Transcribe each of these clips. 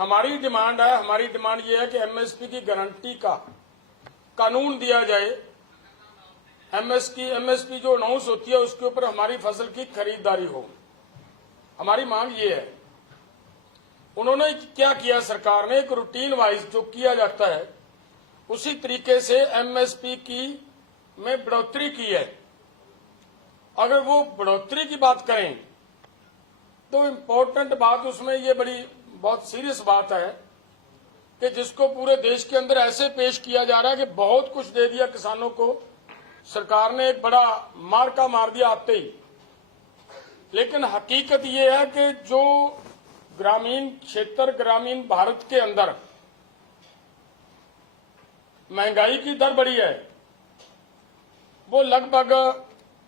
हमारी डिमांड है, हमारी डिमांड ये है कि एमएसपी की गारंटी का कानून दिया जाए। एमएस की एमएसपी जो अनाउंस होती है, उसके ऊपर हमारी फ़सल की खरीदारी हो। हमारी मांग ये है। उन्होंने क्या किया सरकार ने एक रूटीन वाइज जो किया जाता है, उसी तरीके से एमएसपी की में बढ़ोतरी की है। अगर वो बढ़ोतरी की बात करें तो इम्पोर्टेंट बात उसमें ये बड़ी बहुत सीरियस बात है कि जिसको पूरे देश के अंदर ऐसे पेश किया जा रहा है कि बहुत कुछ दे दिया किसानों को। सरकार ने एक बड़ा मार का मार दिया आते ही। लेकिन हकीकत ये है कि जो ग्रामीण क्षेत्र, ग्रामीण भारत के अंदर महँगाई की दर बढ़ी है, वो लगभग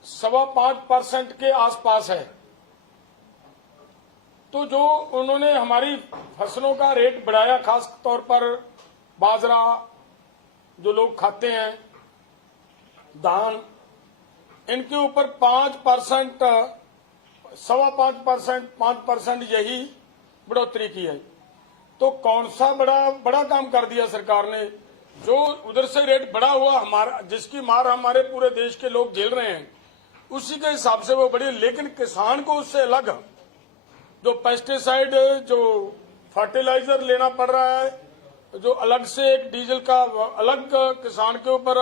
सवा पाँच परसेंट के आसपास है। तो जो उन्होंने हमारी फ़सलों का रेट बढ़ाया, खास तौर पर बाजरा, जो लोग खाते हैं, धान, इनके ऊपर पाँच परसेंट, सवा पाँच परसेंट पाँच परसेंट यही बढ़ोतरी की है। तो कौन सा बड़ा बड़ा काम कर दिया सरकार ने? जो उधर से रेट बढ़ा हुआ हमारा, जिसकी मार हमारे पूरे देश के लोग झेल रहे हैं, उसी के हिसाब से वो बढ़ी, लेकिन किसान को उससे अलग जो पेस्टिसाइड जो फर्टिलाइज़र लेना पड़ रहा है, जो अलग से एक डीजल का, अलग किसान के ऊपर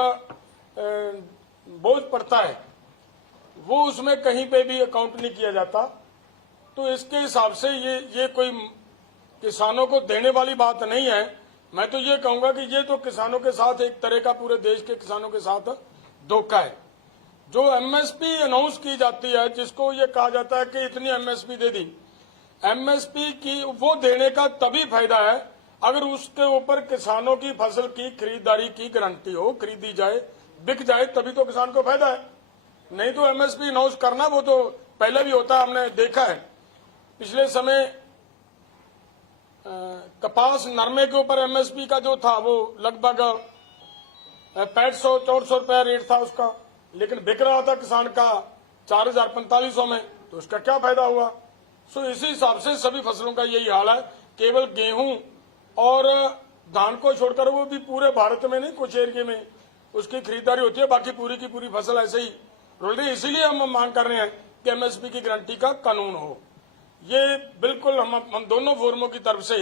बोझ पड़ता है, वो उसमें कहीं पे भी अकाउंट नहीं किया जाता। तो इसके हिसाब से ये ये कोई किसानों को देने वाली बात नहीं है। मैं तो ये कहूँगा कि ये तो किसानों के साथ, एक तरह का पूरे देश के किसानों के साथ धोखा है। जो एमएसपी अनाउंस की जाती है, जिसको ये कहा जाता है कि इतनी एमएसपी दे दी एमएसपी की वो देने का तभी फ़ायदा है अगर उसके ऊपर किसानों की फ़सल की खरीदारी की गारंटी हो, खरीदी जाए, बिक जाए, तभी तो किसान को फ़ायदा है। नहीं तो एमएसपी अनाउंस करना, वो तो पहले भी होता है हमने देखा है। पिछले समय कपास नरमे के ऊपर एमएसपी का जो था, वो लगभग पैंठ सौ चौड़ सौ रुपया रेट था उसका। लेकिन बिक रहा था किसान का चार हज़ार पैंतालीस सौ में तो उसका क्या फ़ायदा हुआ? सो इसी हिसाब से सभी फ़सलों का यही हाल है। केवल गेहूँ और धान को छोड़कर वो भी पूरे भारत में नहीं, कुछ एरिए में उसकी खरीदारी होती है, बाकी पूरी की पूरी फ़सल ऐसे ही रोल रही इसीलिए हम मांग कर रहे हैं कि एमएसपी की गारंटी का कानून हो। ये बिल्कुल हम हम दोनों फोरमों की तरफ़ से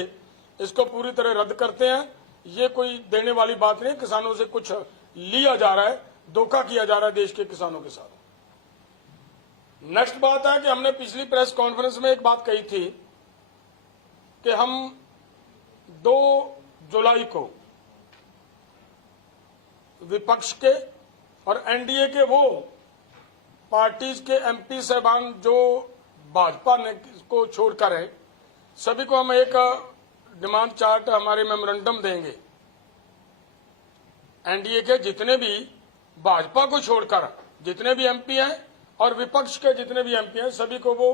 इसको पूरी तरह रद्द करते हैं। ये कोई देने वाली बात नहीं, किसानों से कुछ लिया जा रहा है, धोखा किया जा रहा है देश के किसानों के साथ। नेक्स्ट बात है कि हमने पिछली प्रेस कॉन्फ्रेंस में एक बात कही थी कि हम दो जुलाई को विपक्ष के और एनडीए के वो पार्टीज़ के एमपी साहबान जो भाजपा ने को छोड़कर है, सभी को हम एक डिमांड चार्ट हमारे मेमोरेंडम देंगे। एनडीए के जितने भी भाजपा को छोड़कर, जितने भी एमपी हैं और विपक्ष के जितने भी एमपी हैं सभी को वो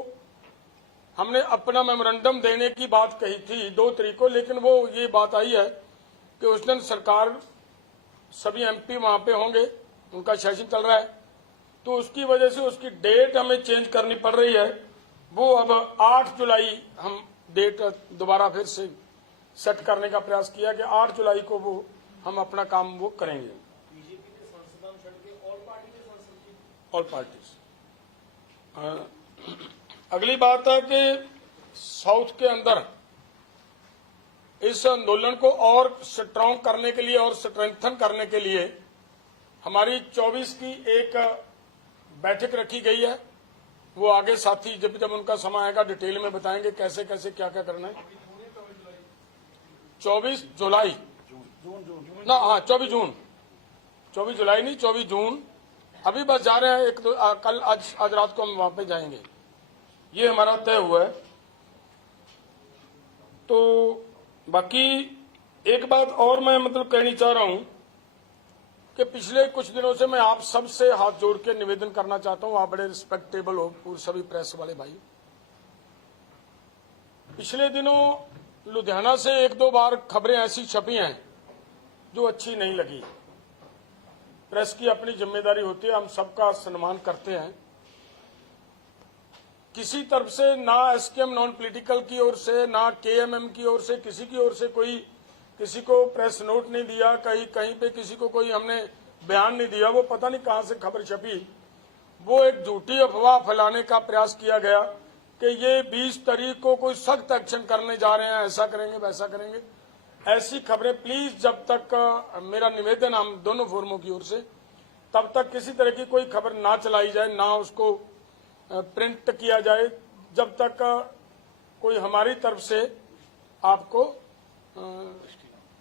हमने अपना मेमोरेंडम देने की बात कही थी दो तरीक को लेकिन वो ये बात आई है कि उस दिन सरकार सभी एमपी वहाँ पे होंगे उनका सेशन चल रहा है। तो उसकी वजह से उसकी डेट हमें चेंज करनी पड़ रही है। वो अब 8 जुलाई हम डेट दोबारा फिर से सेट करने का प्रयास किया कि 8 जुलाई को वो हम अपना काम वो करेंगे। बीजेपी के सांसदान छड़ ऑल पार्टी के सांसद ऑल पार्टीज़ अगली बात है कि साउथ के अंदर इस आंदोलन को और स्ट्रांग करने के लिए और स्ट्रेंथन करने के लिए हमारी 24 की एक बैठक रखी गई है। वो आगे साथी जब जब उनका समय आएगा डिटेल में बताएँगे कैसे कैसे क्या क्या करना है। चौबीस जुलाई। जून जून। ना हाँ चौबीस जून। चौबीस जुलाई नहीं चौबीस जून। अभी बस जा रहे हैं एक आ, कल आज आज रात को हम वहाँ पे जाएँगे। ये हमारा तय हुआ है। तो बाकी एक बात और मैं मतलब कहनी चाह रहा हूँ कि पिछले कुछ दिनों से मैं आप सबसे हाथ जोड़ के निवेदन करना चाहता हूँ आप बड़े रिस्पेक्टेबल हो पूरे सभी प्रेस वाले भाई। पिछले दिनों लुधियाना से एक दो बार खबरें ऐसी छपी हैं जो अच्छी नहीं लगी। प्रेस की अपनी ज़िम्मेदारी होती है, हम सबका सम्मान करते हैं। किसी तरफ़ से ना एसकेएम नॉन पॉलिटिकल की ओर से, ना केएमएम की ओर से, किसी की ओर से कोई, किसी को प्रेस नोट नहीं दिया, कहीं कहीं पे किसी को कोई हमने बयान नहीं दिया, वो पता नहीं कहाँ से खबर छपी। वो एक झूठी अफवाह फैलाने का प्रयास किया गया कि ये 20 तारीख को कोई सख्त एक्शन करने जा रहे हैं, ऐसा करेंगे, वैसा करेंगे। ऐसी खबरें प्लीज़ जब तक मेरा निवेदन हम दोनों फोरमों की ओर से, तब तक किसी तरह की कोई खबर ना चलाई जाए, ना उसको प्रिंट किया जाए, जब तक कोई हमारी तरफ़ से आपको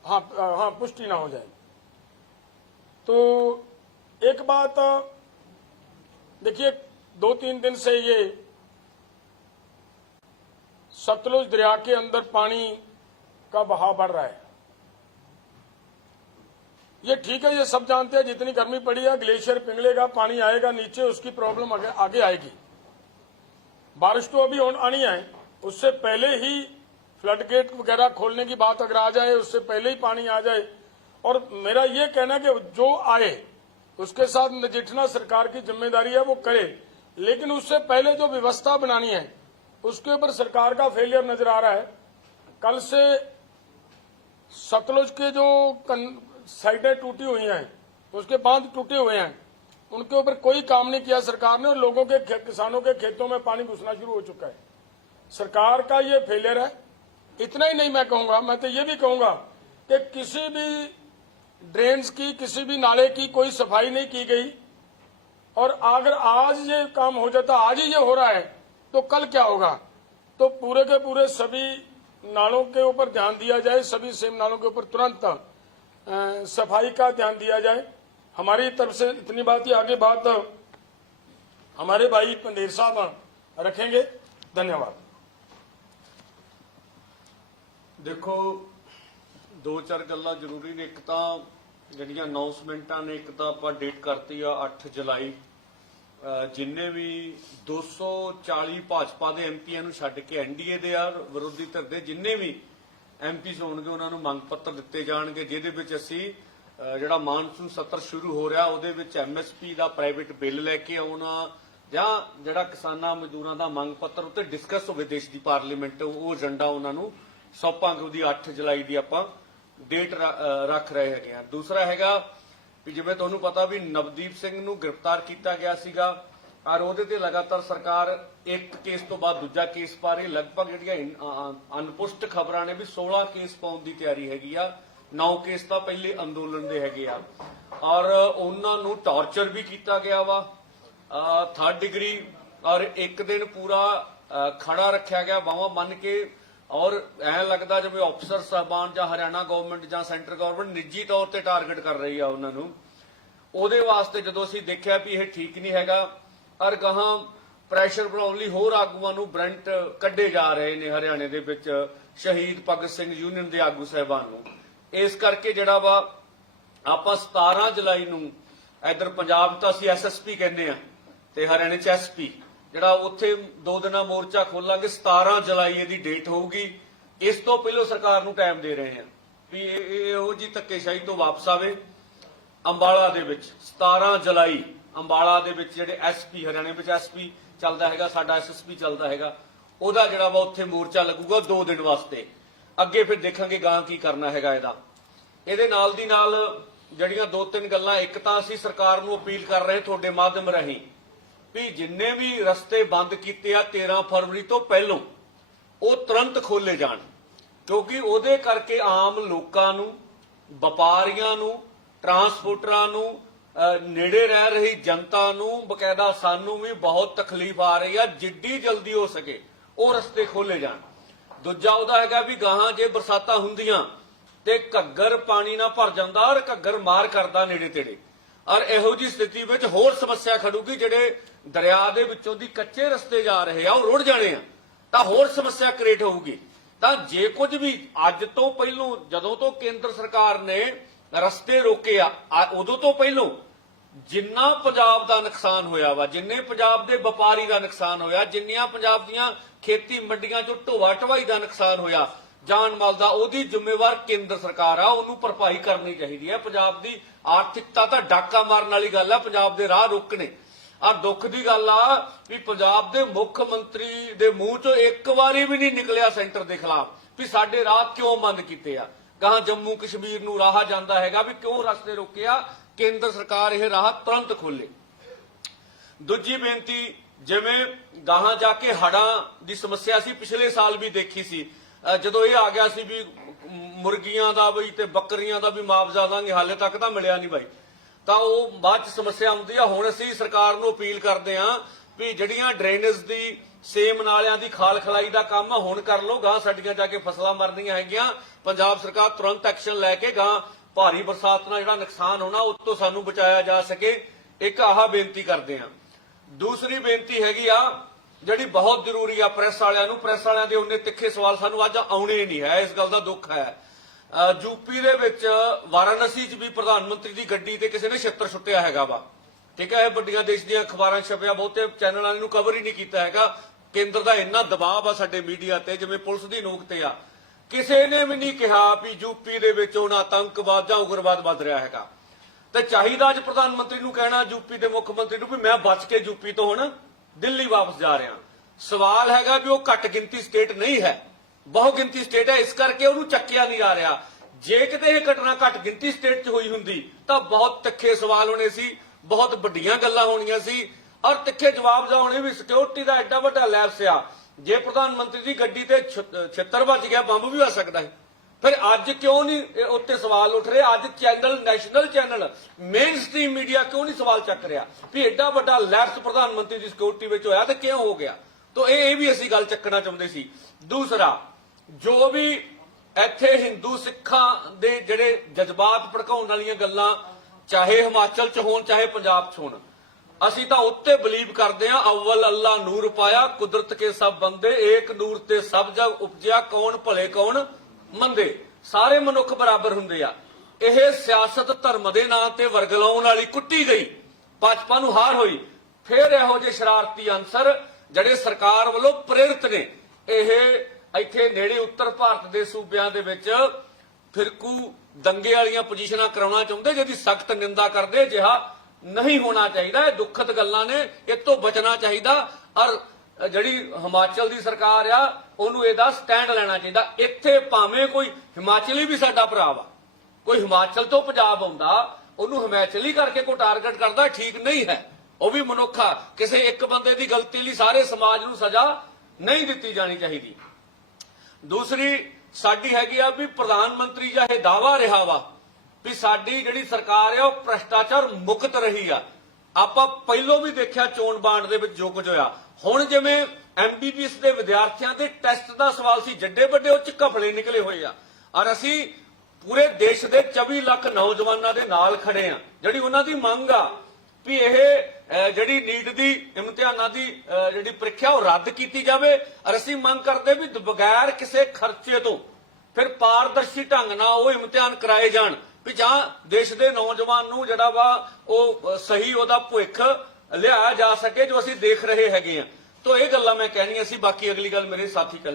हाँ हाँ पुष्टि ना हो जाए। तो एक बात देखिए दो तीन दिन से ये सतलुज दरिया के अंदर पानी का बहाव बढ़ रहा है। ये ठीक है ये सब जानते हैं जितनी गर्मी पड़ी है ग्लेशियर पिघलेगा पानी आएगा नीचे उसकी प्रॉब्लम आगे, आगे आएगी। बारिश तो अभी आनी है। उससे पहले ही फ्लड गेट वगैरह खोलने की बात अगर आ जाए उससे पहले ही पानी आ जाए। और मेरा ये कहना कि जो आए उसके साथ नजिठना सरकार की ज़िम्मेदारी है वो करे। लेकिन उससे पहले जो व्यवस्था बनानी है उसके ऊपर सरकार का फेलियर नज़र आ रहा है। कल से सतलुज के जो साइडें टूटी हुई हैं, उसके बाँध टूटे हुए हैं, उनके ऊपर कोई काम नहीं किया सरकार ने और लोगों के किसानों के खेतों में पानी घुसना शुरू हो चुका है। सरकार का ये फेलियर है। इतना ही नहीं मैं कहूँगा, मैं तो ये भी कहूँगा कि किसी भी ड्रेन्स की, किसी भी नाले की कोई सफ़ाई नहीं की गई। और अगर आज ये काम हो जाता, आज ही ये हो रहा है तो कल क्या होगा? तो पूरे के पूरे सभी नालों के ऊपर ध्यान दिया जाए सभी सेम नालों के ऊपर तुरंत अ, सफाई का ध्यान दिया जाए हमारी तरफ से इतनी बात ही आगे बात हमारे भाई पंदेर साहब रखेंगे धन्यवाद ਦੇਖੋ ਦੋ ਚਾਰ ਗੱਲਾਂ ਜ਼ਰੂਰੀ ਨੇ ਇੱਕ ਤਾਂ ਜਿਹੜੀਆਂ ਅਨਾਉਂਸਮੈਂਟਾਂ ਨੇ ਇੱਕ ਤਾਂ ਆਪਾਂ ਡੇਟ ਕਰਤੀ ਆ 8 ਜੁਲਾਈ ਅਹ ਜਿੰਨੇ ਵੀ 240 ਭਾਜਪਾ ਦੇ ਐਮਪੀਆਂ ਨੂੰ ਛੱਡ ਕੇ ਐਨਡੀਏ ਦੇ ਆ ਵਿਰੋਧੀ ਧਿਰ ਦੇ ਜਿੰਨੇ ਵੀ ਐਮਪੀਸ ਹੋਣਗੇ, ਉਹਨਾਂ ਨੂੰ ਮੰਗ ਪੱਤਰ ਦਿੱਤੇ ਜਾਣਗੇ, ਜਿਹਦੇ ਵਿੱਚ ਅਸੀਂ ਜਿਹੜਾ ਮਾਨਸੂਨ ਸੱਤਰ ਸ਼ੁਰੂ ਹੋ ਰਿਹਾ, ਉਹਦੇ ਵਿੱਚ ਐਮਐਸਪੀ ਦਾ ਪ੍ਰਾਈਵੇਟ ਬਿੱਲ ਲੈ ਕੇ ਆਉਣਾ ਜਾਂ ਜਿਹੜਾ ਕਿਸਾਨਾਂ ਮਜ਼ਦੂਰਾਂ ਦਾ ਮੰਗ ਪੱਤਰ ਉੱਤੇ ਡਿਸਕਸ ਹੋਵੇ ਦੇਸ਼ ਦੀ ਪਾਰਲੀਮੈਂਟ, ਉਹ ਏਜੰਡਾ ਉਹਨਾਂ ਨੂੰ ਸੌਂਪਾਂਗੇ ਉਹਦੀ 8 ਜੁਲਾਈ ਦੀ ਆਪਾਂ ਡੇਟ ਰੱਖ ਰਹੇ ਹੈਗੇ ਆ। ਦੂਸਰਾ ਹੈਗਾ ਵੀ ਜਿਵੇਂ ਤੁਹਾਨੂੰ ਪਤਾ ਵੀ ਨਵਦੀਪ ਸਿੰਘ ਨੂੰ ਗ੍ਰਿਫਤਾਰ ਕੀਤਾ ਗਿਆ ਸੀਗਾ, ਔਰ ਉਹਦੇ ਤੇ ਲਗਾਤਾਰ ਸਰਕਾਰ ਇੱਕ ਕੇਸ ਤੋਂ ਬਾਅਦ ਦੂਜਾ ਕੇਸ ਪਾ ਰਹੀ, ਲਗਭਗ ਜਿਹੜੀਆਂ ਅਨਪੁਸ਼ਟ ਖਬਰਾਂ ਨੇ ਵੀ 16 ਕੇਸ ਪਾਉਣ ਦੀ ਤਿਆਰੀ ਹੈਗੀ ਆ 9 ਕੇਸ ਤਾਂ ਪਹਿਲੇ ਅੰਦੋਲਨ ਦੇ ਹੈਗੇ ਆ। ਔਰ ਉਹਨਾਂ ਨੂੰ ਟਾਰਚਰ ਵੀ ਕੀਤਾ ਗਿਆ ਵਾ ਥਰਡ ਡਿਗਰੀ ਔਰ ਇੱਕ ਦਿਨ ਪੂਰਾ ਖੜਾ ਰੱਖਿਆ ਗਿਆ ਬਾਹਾਂ ਬੰਨ ਕੇ ਔਰ ਐ ਲੱਗਦਾ ਜਿਵੇਂ ਅਫਸਰ ਸਾਹਿਬਾਨ ਜਾਂ ਹਰਿਆਣਾ ਗਵਰਨਮੈਂਟ ਜਾਂ ਸੈਂਟਰ ਗਵਰਨਮੈਂਟ ਨਿੱਜੀ ਤੌਰ ਤੇ ਟਾਰਗੇਟ ਕਰ ਰਹੀ ਆ ਉਹਨਾਂ ਨੂੰ। ਉਹਦੇ ਵਾਸਤੇ ਜਦੋਂ ਅਸੀਂ ਦੇਖਿਆ ਵੀ ਇਹ ਠੀਕ ਨਹੀਂ ਹੈਗਾ ਔਰ ਗਾਹਾਂ ਪ੍ਰੈਸ਼ਰ ਬਣਾਉਣ ਲਈ ਹੋਰ ਆਗੂਆਂ ਨੂੰ ਬ੍ਰੈਂਟ ਕੱਢੇ ਜਾ ਰਹੇ ਨੇ ਹਰਿਆਣੇ ਦੇ ਵਿੱਚ ਸ਼ਹੀਦ ਭਗਤ ਸਿੰਘ ਯੂਨੀਅਨ ਦੇ ਆਗੂ ਸਹਿਬਾਨ ਨੂੰ। ਇਸ ਕਰਕੇ ਜਿਹੜਾ ਵਾ ਆਪਾਂ 17 ਜੁਲਾਈ ਨੂੰ ਇਧਰ ਪੰਜਾਬ ਤਾਂ ਅਸੀਂ ਐਸਐਸਪੀ ਕਹਿੰਦੇ ਆ ਤੇ ਹਰਿਆਣੇ 'ਚ ਐਸਪੀ ਜਿਹੜਾ ਉੱਥੇ ਦੋ ਦਿਨਾਂ ਮੋਰਚਾ ਖੋਲਾਂਗੇ 17 ਜੁਲਾਈ ਇਹਦੀ ਡੇਟ ਹੋਊਗੀ। ਇਸ ਤੋਂ ਪਹਿਲਾਂ ਸਰਕਾਰ ਨੂੰ ਟਾਈਮ ਦੇ ਰਹੇ ਆ ਵੀ ਇਹੋ ਜੀ ਧੱਕੇਸ਼ਾਹੀ ਤੋਂ ਵਾਪਸ ਆਵੇ ਅੰਬਾਲਾ ਦੇ ਵਿੱਚ। 17 ਜੁਲਾਈ ਅੰਬਾਲਾ ਦੇ ਵਿੱਚ ਜਿਹੜੇ ਐਸਪੀ ਹਰਿਆਣੇ ਵਿੱਚ ਐਸਪੀ ਚੱਲਦਾ ਹੈਗਾ, ਸਾਡਾ ਐਸਐਸਪੀ ਚੱਲਦਾ ਹੈਗਾ, ਉਹਦਾ ਜਿਹੜਾ ਵਾ ਉੱਥੇ ਮੋਰਚਾ ਲੱਗੂਗਾ 2 ਦਿਨ ਵਾਸਤੇ। ਅੱਗੇ ਫਿਰ ਦੇਖਾਂਗੇ ਗਾਂ ਕੀ ਕਰਨਾ ਹੈਗਾ ਇਹਦਾ। ਇਹਦੇ ਨਾਲ ਦੀ ਨਾਲ ਜਿਹੜੀਆਂ ਦੋ ਤਿੰਨ ਗੱਲਾਂ, ਇੱਕ ਤਾਂ ਅਸੀਂ ਸਰਕਾਰ ਨੂੰ ਅਪੀਲ ਕਰ ਰਹੇ ਤੁਹਾਡੇ ਮਾਧਿਅਮ ਰਾਹੀਂ ਵੀ ਜਿੰਨੇ ਵੀ ਰਸਤੇ ਬੰਦ ਕੀਤੇ ਆ 13 ਫਰਵਰੀ ਤੋਂ ਪਹਿਲਾਂ, ਉਹ ਤੁਰੰਤ ਖੋਲੇ ਜਾਣ। ਕਿਉਂਕਿ ਉਹਦੇ ਕਰਕੇ ਆਮ ਲੋਕਾਂ ਨੂੰ, ਵਪਾਰੀਆਂ ਨੂੰ, ਟਰਾਂਸਪੋਰਟਰਾਂ ਨੂੰ ਨੇੜੇ ਰਹਿ ਰਹੀ ਜਨਤਾ ਨੂੰ, ਬਕਾਇਦਾ ਸਾਨੂੰ ਵੀ ਬਹੁਤ ਤਕਲੀਫ ਆ ਰਹੀ ਆ, ਜਿੱਡੀ ਜਲਦੀ ਹੋ ਸਕੇ ਉਹ ਰਸਤੇ ਖੋਲੇ ਜਾਣ। ਦੂਜਾ ਉਹਦਾ ਹੈਗਾ ਵੀ ਗਾਹਾਂ ਜੇ ਬਰਸਾਤਾਂ ਹੁੰਦੀਆਂ ਤੇ ਘੱਗਰ ਪਾਣੀ ਨਾਲ ਭਰ ਜਾਂਦਾ ਔਰ ਘੱਗਰ ਮਾਰ ਕਰਦਾ ਨੇੜੇ ਤੇੜੇ। ਔਰ ਇਹੋ ਜੀ ਸਥਿਤੀ ਵਿੱਚ ਹੋਰ ਸਮੱਸਿਆ ਖੜੂਗੀ ਜਿਹੜੇ ਦਰਿਆ ਦੇ ਵਿੱਚੋਂ ਦੀ ਕੱਚੇ ਰਸਤੇ ਜਾ ਰਹੇ ਆ, ਉਹ ਰੁੜ ਜਾਣੇ ਆ, ਤਾਂ ਹੋਰ ਸਮੱਸਿਆ ਕ੍ਰੀਏਟ ਹੋਊਗੀ। ਤਾਂ ਜੇ ਕੁਝ ਵੀ ਅੱਜ ਤੋਂ ਪਹਿਲੋਂ, ਜਦੋਂ ਤੋਂ ਕੇਂਦਰ ਸਰਕਾਰ ਨੇ ਰਸਤੇ ਰੋਕੇ ਆ ਉਦੋਂ ਤੋਂ ਪਹਿਲੋਂ ਜਿੰਨਾ ਪੰਜਾਬ ਦਾ ਨੁਕਸਾਨ ਹੋਇਆ ਵਾ, ਜਿੰਨੇ ਪੰਜਾਬ ਦੇ ਵਪਾਰੀ ਦਾ ਨੁਕਸਾਨ ਹੋਇਆ, ਜਿੰਨੀਆਂ ਪੰਜਾਬ ਦੀਆਂ ਖੇਤੀ ਮੰਡੀਆਂ ਚੋਂ ਢੋਆ ਢਵਾਈ ਦਾ ਨੁਕਸਾਨ ਹੋਇਆ, ਜਾਨ ਮਾਲ ਦਾ, ਉਹਦੀ ਜ਼ਿੰਮੇਵਾਰ ਕੇਂਦਰ ਸਰਕਾਰ ਆ, ਉਹਨੂੰ ਭਰਪਾਈ ਕਰਨੀ ਚਾਹੀਦੀ ਹੈ। ਪੰਜਾਬ ਦੀ ਆਰਥਿਕਤਾ ਤਾਂ ਡਾਕਾ ਮਾਰਨ ਵਾਲੀ ਗੱਲ ਆ, ਪੰਜਾਬ ਦੇ ਰਾਹ ਰੋਕਣੇ ਆ ਦੁੱਖ ਦੀ ਗੱਲ ਆ ਵੀ ਪੰਜਾਬ ਦੇ ਮੁੱਖ ਮੰਤਰੀ ਦੇ ਮੂੰਹ ਚੋਂ ਇੱਕ ਵਾਰੀ ਵੀ ਨਹੀਂ ਨਿਕਲਿਆ ਸੈਂਟਰ ਦੇ ਖਿਲਾਫ ਵੀ ਸਾਡੇ ਰਾਹ ਕਿਉਂ ਬੰਦ ਕੀਤੇ ਆ? ਕਹਾਂ ਜੰਮੂ ਕਸ਼ਮੀਰ ਨੂੰ ਰਾਹ ਜਾਂਦਾ ਹੈਗਾ ਵੀ ਕਿਉਂ ਰਸਤੇ ਰੋਕਿਆ ਕੇਂਦਰ ਸਰਕਾਰ ਇਹ ਰਾਹ ਤੁਰੰਤ ਖੋਲੇ ਦੂਜੀ ਬੇਨਤੀ, ਜਿਵੇਂ ਗਾਹਾਂ ਜਾ ਕੇ ਹੜਾਂ ਦੀ ਸਮੱਸਿਆ ਸੀ, ਪਿਛਲੇ ਸਾਲ ਵੀ ਦੇਖੀ ਸੀ। ਜਦੋਂ ਇਹ ਆ ਗਿਆ ਸੀ ਵੀ ਮੁਰਗੀਆਂ ਦਾ ਵੀ ਤੇ ਬੱਕਰੀਆਂ ਦਾ ਵੀ ਮੁਆਵਜ਼ਾ ਦਾਂਗੇ, ਹਾਲੇ ਤੱਕ ਤਾਂ ਮਿਲਿਆ ਨਹੀਂ ਬਾਈ। ਤਾਂ ਉਹ ਬਾਅਦ ਚ ਸਮੱਸਿਆ ਆਉਂਦੀ ਆ। ਹੁਣ ਅਸੀਂ ਸਰਕਾਰ ਨੂੰ ਅਪੀਲ ਕਰਦੇ ਆ ਵੀ ਜਿਹੜੀਆਂ ਡਰੇਨੇਜ ਦੀ, ਸੇਮ ਨਾਲਿਆਂ ਦੀ ਖਾਲ ਖਲਾਈ ਦਾ ਕੰਮ ਹੁਣ ਕਰ ਲਓ। ਗਾਂ ਸਾਡੀਆਂ ਜਾ ਕੇ ਫਸਲਾਂ ਮਰਨੀਆਂ ਹੈਗੀਆਂ। ਪੰਜਾਬ ਸਰਕਾਰ ਤੁਰੰਤ ਐਕਸ਼ਨ ਲੈ ਕੇ ਗਾਂ ਭਾਰੀ ਬਰਸਾਤ ਨਾਲ ਜਿਹੜਾ ਨੁਕਸਾਨ ਹੋਣਾ ਉਸ ਤੋਂ ਸਾਨੂੰ ਬਚਾਇਆ ਜਾ ਸਕੇ। ਇੱਕ ਆਹ ਬੇਨਤੀ ਕਰਦੇ ਆ। ਦੂਸਰੀ ਬੇਨਤੀ ਹੈਗੀ ਆ, ਜਿਹੜੀ ਬਹੁਤ ਜ਼ਰੂਰੀ ਆ ਪ੍ਰੈਸ ਵਾਲਿਆਂ ਨੂੰ। ਪ੍ਰੈਸ ਵਾਲਿਆਂ ਦੇ ਉਹਨੇ ਤਿੱਖੇ ਸਵਾਲ ਸਾਨੂੰ ਅੱਜ ਆਉਣੇ ਨਹੀਂ ਹੈ। ਇਸ ਗੱਲ ਦਾ ਦੁੱਖ ਹੈ। ਯੂਪੀ ਦੇ ਵਿੱਚ ਵਾਰਾਣਸੀ 'ਚ ਵੀ ਪ੍ਰਧਾਨ ਮੰਤਰੀ ਦੀ ਗੱਡੀ ਤੇ ਕਿਸੇ ਨੇ ਛਿੱਤਰ ਛੁੱਟਿਆ ਹੈਗਾ ਵਾ। ਠੀਕ ਹੈ, ਇਹ ਵੱਡੀਆਂ ਦੇਸ਼ ਦੀਆਂ ਅਖਬਾਰਾਂ ਛਪਿਆ, ਬਹੁਤੇ ਚੈਨਲਾਂ ਨੇ ਇਹਨੂੰ ਕਵਰ ਹੀ ਨਹੀਂ ਕੀਤਾ ਹੈਗਾ। ਕੇਂਦਰ ਦਾ ਇੰਨਾ ਦਬਾਅ ਆ ਸਾਡੇ ਮੀਡੀਆ ਤੇ, ਜਿਵੇਂ ਪੁਲਿਸ ਦੀ ਨੋਕ ਤੇ ਆ। ਕਿਸੇ ਨੇ ਵੀ ਨਹੀਂ ਕਿਹਾ ਵੀ ਯੂਪੀ ਦੇ ਵਿੱਚ ਹੁਣ ਆਤੰਕਵਾਦ ਜਾਂ ਉਗਰਵਾਦ ਵੱਧ ਰਿਹਾ ਹੈਗਾ। ਤੇ ਚਾਹੀਦਾ ਅੱਜ ਪ੍ਰਧਾਨ ਮੰਤਰੀ ਨੂੰ ਕਹਿਣਾ ਯੂਪੀ ਦੇ ਮੁੱਖ ਮੰਤਰੀ ਨੂੰ ਵੀ ਮੈਂ ਬਚ ਕੇ ਯੂਪੀ ਤੋਂ ਹੁਣ ਦਿੱਲੀ ਵਾਪਸ ਜਾ ਰਿਹਾ। ਸਵਾਲ ਹੈਗਾ ਵੀ ਉਹ ਘੱਟ ਗਿਣਤੀ ਸਟੇਟ ਨਹੀਂ ਹੈ। ਬਹੁ ਗਿਣਤੀ ਸਟੇਟ ਹੈ, ਇਸ ਕਰਕੇ ਉਹਨੂੰ ਚੱਕਿਆ ਨਹੀਂ ਜਾ ਰਿਹਾ। ਜੇ ਕਿਤੇ ਇਹ ਘਟਨਾ ਘੱਟ ਗਿਣਤੀ ਸਟੇਟ 'ਚ ਹੋਈ ਹੁੰਦੀ, ਤਾਂ ਬਹੁਤ ਤਿੱਖੇ ਸਵਾਲ ਹੋਣੇ ਸੀ, ਬਹੁਤ ਵੱਡੀਆਂ ਗੱਲਾਂ ਹੋਣੀਆਂ ਸੀ। ਔਰ ਤਿੱਖੇ ਜਵਾਬ ਜਾ ਹੋਣੇ ਵੀ ਸਿਕਿਉਰਿਟੀ ਦਾ ਐਡਾ ਵੱਡਾ ਲੈਪਸ ਆ, ਜੇ ਪ੍ਰਧਾਨ ਮੰਤਰੀ ਦੀ ਗੱਡੀ ਤੇ ਛ- ਛਿੱਤਰ ਵੱਜ ਗਿਆ, ਬੰਬ ਵੀ ਆ ਸਕਦਾ ਹੈ। ਫਿਰ ਅੱਜ ਕਿਉਂ ਨਹੀਂ ਇਹ ਉੱਤੇ ਸਵਾਲ ਉੱਠ ਰਹੇ? ਅੱਜ channel, national channel mainstream media ਕਿਉਂ ਨਹੀਂ ਸਵਾਲ ਚੱਕ ਰਿਹਾ? ਵੀ ਐਡਾ ਵੱਡਾ ਲੈਪਸ ਪ੍ਰਧਾਨ ਮੰਤਰੀ ਦੀ ਸਿਕਿਉਰਿਟੀ ਵਿੱਚ ਹੋਇਆ ਤੇ ਕਿਉਂ ਹੋ ਗਿਆ? ਤਾਂ ਇਹ ਇਹ ਵੀ ਅਸੀਂ ਗੱਲ ਚੱਕਣਾ ਚਾਹੁੰਦੇ ਸੀ। ਦੂਸਰਾ ਜੋ ਵੀ ਇੱਥੇ ਹਿੰਦੂ ਸਿੱਖਾਂ ਦੇ ਜਿਹੜੇ ਜਜ਼ਬਾਤ ਭੜਕਾਉਣ ਵਾਲੀਆਂ ਗੱਲਾਂ, ਚਾਹੇ ਹਿਮਾਚਲ ਚ ਹੋਣ, ਚਾਹੇ ਪੰਜਾਬ ਚ ਹੋਣ, ਅਸੀਂ ਤਾਂ ਉੱਤੇ ਬਲੀਵ ਕਰਦੇ ਹਾਂ ਅਵਲ ਅੱਲਾ ਨੂਰ ਪਾਇਆ, ਕੁਦਰਤ ਕੇ ਸਭ ਬੰਦੇ, ਏਕ ਨੂਰ ਤੇ ਸਭ ਜਗ ਉਪਜਿਆ, ਕੌਣ ਭਲੇ, ਕੌਣ ਮੰਦੇ? ਸਾਰੇ ਮਨੁੱਖ ਬਰਾਬਰ ਹੁੰਦੇ ਆ। ਇਹ ਸਿਆਸਤ ਧਰਮ ਦੇ ਨਾਂ ਤੇ ਵਰਗਲਾਉਣ ਵਾਲੀ ਕੁੱਟੀ ਗਈ, ਭਾਜਪਾ ਨੂੰ ਹਾਰ ਹੋਈ। ਫੇਰ ਇਹੋ ਜਿਹੇ ਸ਼ਰਾਰਤੀ ਅੰਸਰ ਜਿਹੜੇ ਸਰਕਾਰ ਵੱਲੋਂ ਪ੍ਰੇਰਿਤ ਨੇ, ਇਹ ਇੱਥੇ ਨੇੜੇ ਉੱਤਰ ਭਾਰਤ ਦੇ ਸੂਬਿਆਂ ਦੇ ਵਿੱਚ ਫਿਰਕੂ ਦੰਗੇ ਵਾਲੀਆਂ ਪੋਜੀਸ਼ਨਾਂ ਕਰਾਉਣਾ ਚਾਹੁੰਦੇ, ਜਿਹਦੀ ਸਖਤ ਨਿੰਦਾ ਕਰਦੇ ਜਿਹਾ ਨਹੀਂ ਹੋਣਾ ਚਾਹੀਦਾ। ਇਹ ਦੁੱਖਦ ਗੱਲਾਂ ਨੇ, ਇਹ ਤੋਂ ਬਚਣਾ ਚਾਹੀਦਾ। ਔਰ ਜਿਹੜੀ ਹਿਮਾਚਲ ਦੀ ਸਰਕਾਰ ਆ, ਉਹਨੂੰ ਇਹਦਾ ਸਟੈਂਡ ਲੈਣਾ ਚਾਹੀਦਾ। ਇੱਥੇ ਭਾਵੇਂ ਕੋਈ ਹਿਮਾਚਲੀ ਵੀ ਸਾਡਾ ਭਰਾ ਵਾ, ਕੋਈ ਹਿਮਾਚਲ ਤੋਂ ਪੰਜਾਬ ਆਉਂਦਾ, ਉਹਨੂੰ ਹਿਮਾਚਲੀ ਕਰਕੇ ਕੋਈ ਟਾਰਗੇਟ ਕਰਦਾ, ਠੀਕ ਨਹੀਂ ਹੈ। ਉਹ ਵੀ ਮਨੁੱਖ ਆ, ਕਿਸੇ ਇੱਕ ਬੰਦੇ ਦੀ ਗਲਤੀ ਲਈ ਸਾਰੇ ਸਮਾਜ ਨੂੰ ਸਜ਼ਾ ਨਹੀਂ ਦਿੱਤੀ ਜਾਣੀ ਚਾਹੀਦੀ। ਦੂਸਰੀ, ਸਾਡੀ ਹੈਗੀ ਆ ਵੀ ਪ੍ਰਧਾਨ ਮੰਤਰੀ ਦਾ ਇਹ ਦਾਵਾ ਰਿਹਾ ਵਾ ਵੀ ਸਾਡੀ ਜਿਹੜੀ ਸਰਕਾਰ ਆ, ਉਹ ਭ੍ਰਸ਼ਟਾਚਾਰ ਮੁਕਤ ਰਹੀ ਆ। ਆਪਾਂ ਪਹਿਲੋਂ ਵੀ ਦੇਖਿਆ ਚੋਣ ਬਾਂਡ ਦੇ ਵਿੱਚ ਜੋ ਕੁਝ ਹੋਇਆ। ਹੁਣ ਜਿਵੇਂ ਐਮਬੀਬੀਐਸ ਦੇ ਵਿਦਿਆਰਥੀਆਂ ਦੇ ਟੈਸਟ ਦਾ ਸਵਾਲ ਸੀ, ਜੱਡੇ ਵੱਡੇ ਉਹ ਚ ਘਪਲੇ ਨਿਕਲੇ ਹੋਏ ਆ। ਔਰ ਅਸੀਂ ਪੂਰੇ ਦੇਸ਼ ਦੇ 24 ਲੱਖ ਨੌਜਵਾਨਾਂ ਦੇ ਨਾਲ ਖੜੇ ਆ, ਜਿਹੜੀ ਉਹਨਾਂ ਦੀ ਮੰਗ ਆ ਵੀ ਇਹ ਜਿਹੜੀ ਨੀਟ ਦੀ, ਇਮਤਿਹਾਨਾਂ ਦੀ ਜਿਹੜੀ ਪ੍ਰੀਖਿਆ ਉਹ ਰੱਦ ਕੀਤੀ ਜਾਵੇ ਔਰ ਅਸੀਂ ਮੰਗ ਕਰਦੇ ਵੀ ਬਗੈਰ ਕਿਸੇ ਖਰਚੇ ਤੋਂ ਫਿਰ ਪਾਰਦਰਸ਼ੀ ਢੰਗ ਨਾਲ ਉਹ ਇਮਤਿਹਾਨ ਕਰਾਏ ਜਾਣ ਵੀ ਜਾਂ ਦੇਸ਼ ਦੇ ਨੌਜਵਾਨ ਨੂੰ ਜਿਹੜਾ ਵਾ ਉਹ ਸਹੀ ਉਹਦਾ ਭੁੱਖ ਲਿਆਇਆ ਜਾ ਸਕੇ ਜੋ ਅਸੀਂ ਦੇਖ ਰਹੇ ਹੈਗੇ ਆ ਤੋਂ ਇਹ ਗੱਲਾਂ ਮੈਂ ਕਹਿਣੀਆਂ ਸੀ, ਬਾਕੀ ਅਗਲੀ ਗੱਲ ਮੇਰੇ ਸਾਥੀ ਕਰਨ